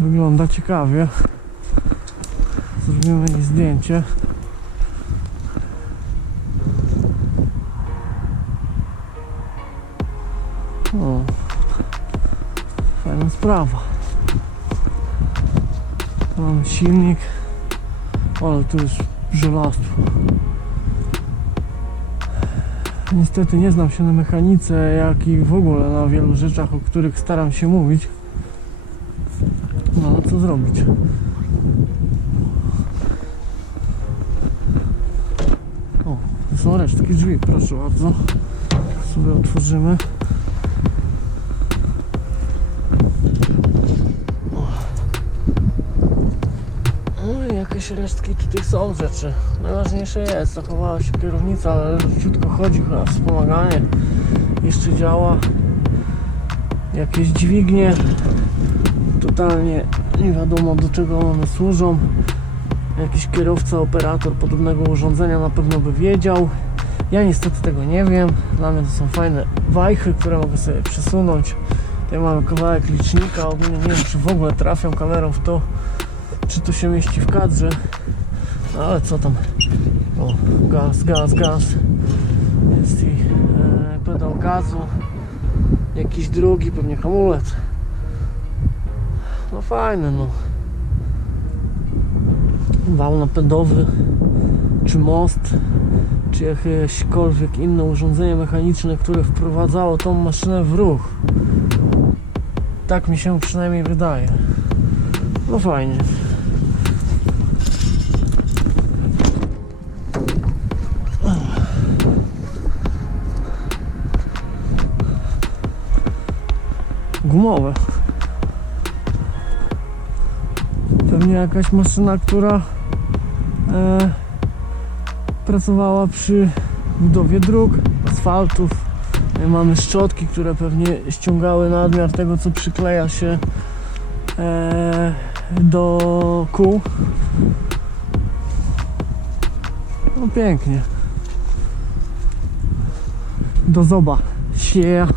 Wygląda ciekawie. Zrobimy jej zdjęcie. O, fajna sprawa. Tu Mamy silnik, ale tu jest żelastwo. Niestety nie znam się na mechanice, jak i w ogóle na wielu rzeczach, o których staram się mówić. Co zrobić? O, to są resztki drzwi, proszę bardzo. Sobie otworzymy. No jakieś resztki tutaj są rzeczy. Najważniejsze jest, zachowała się kierownica, ale ciutko chodzi chyba wspomaganie. Jeszcze działa. Jakieś dźwignie. Totalnie nie wiadomo do czego one służą. Jakiś kierowca, operator podobnego urządzenia na pewno by wiedział. Ja niestety tego nie wiem. Dla mnie to są fajne wajchy, które mogę sobie przesunąć. Tutaj mamy kawałek licznika. Ogólnie nie wiem czy w ogóle trafiam kamerą w to czy to się mieści w kadrze. No ale co tam? O, gaz, gaz, gaz. Jest i e, pedał gazu. Jakiś drugi, pewnie hamulec. No no. Wał napędowy, czy most, czy jakiekolwiek inne urządzenie mechaniczne, które wprowadzało tą maszynę w ruch. Tak mi się przynajmniej wydaje. No fajnie. gumowe. Pewnie jakaś maszyna, która e, pracowała przy budowie dróg, asfaltów. E, Mamy szczotki, które pewnie ściągały nadmiar tego, co przykleja się e, do kół. No pięknie. Do zoba. Yeah.